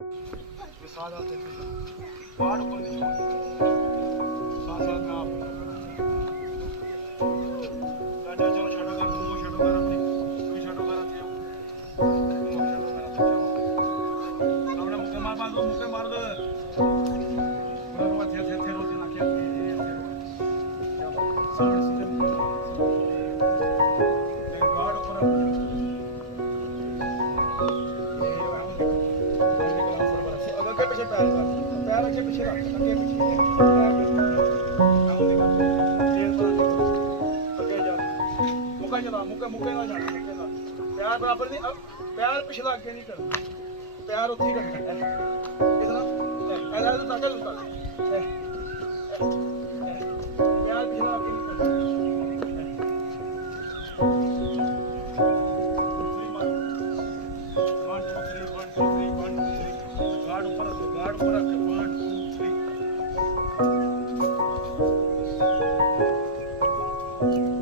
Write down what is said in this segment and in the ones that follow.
ये साथ आते थे पहाड़ ऊपर नहीं छोड़ साथ साथ में आप गाड़ी चलो छोड़ो कर तुम छोड़ो कर अपनी कोई छोड़ो कर अपनी तुम छोड़ो कर अपनी हमने मुक्के मार दो पूरा रोवा थे रोटी ना क्या सामने सीधे एक गाड़ ऊपर पैर आगे पीछे रख आगे पीछे मुक्का चला मुक्के ना जाना मुक्के ना पैर बराबर नहीं पैर पिछला आगे नहीं करना पैर उठी करना कितना ऐसा तो ताकत उठा पैर पिछला आगे नहीं करना गार्ड ऊपर रख 1 2 3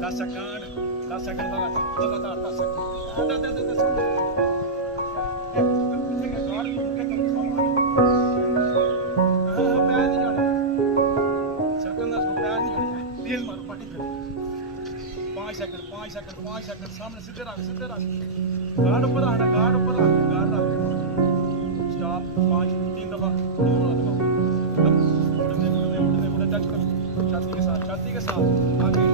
10 सेकंड लगातार 10 सेकंड पीछे के गार्ड मुक्के कम पैर नहीं जाने सर्कल ना पैर नहीं जाने तेज मारो पार्टी कर 5 सेकंड सामने सीधे रख गार्ड ऊपर आना गार्ड रख स्टॉप 5 3 दफा उड़ने टच करो छाती के साथ आगे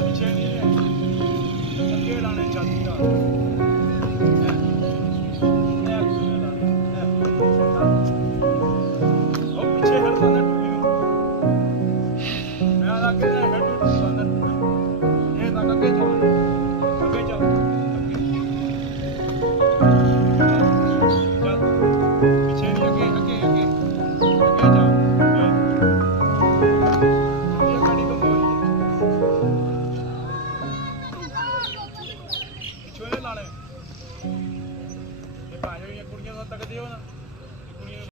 पीछे नहीं है आगे लाने छाती का और पीछे हेड लाना मैं आगे हेड लाना ये आगे जाओ लाने ये कुड़ियां तक दियो ना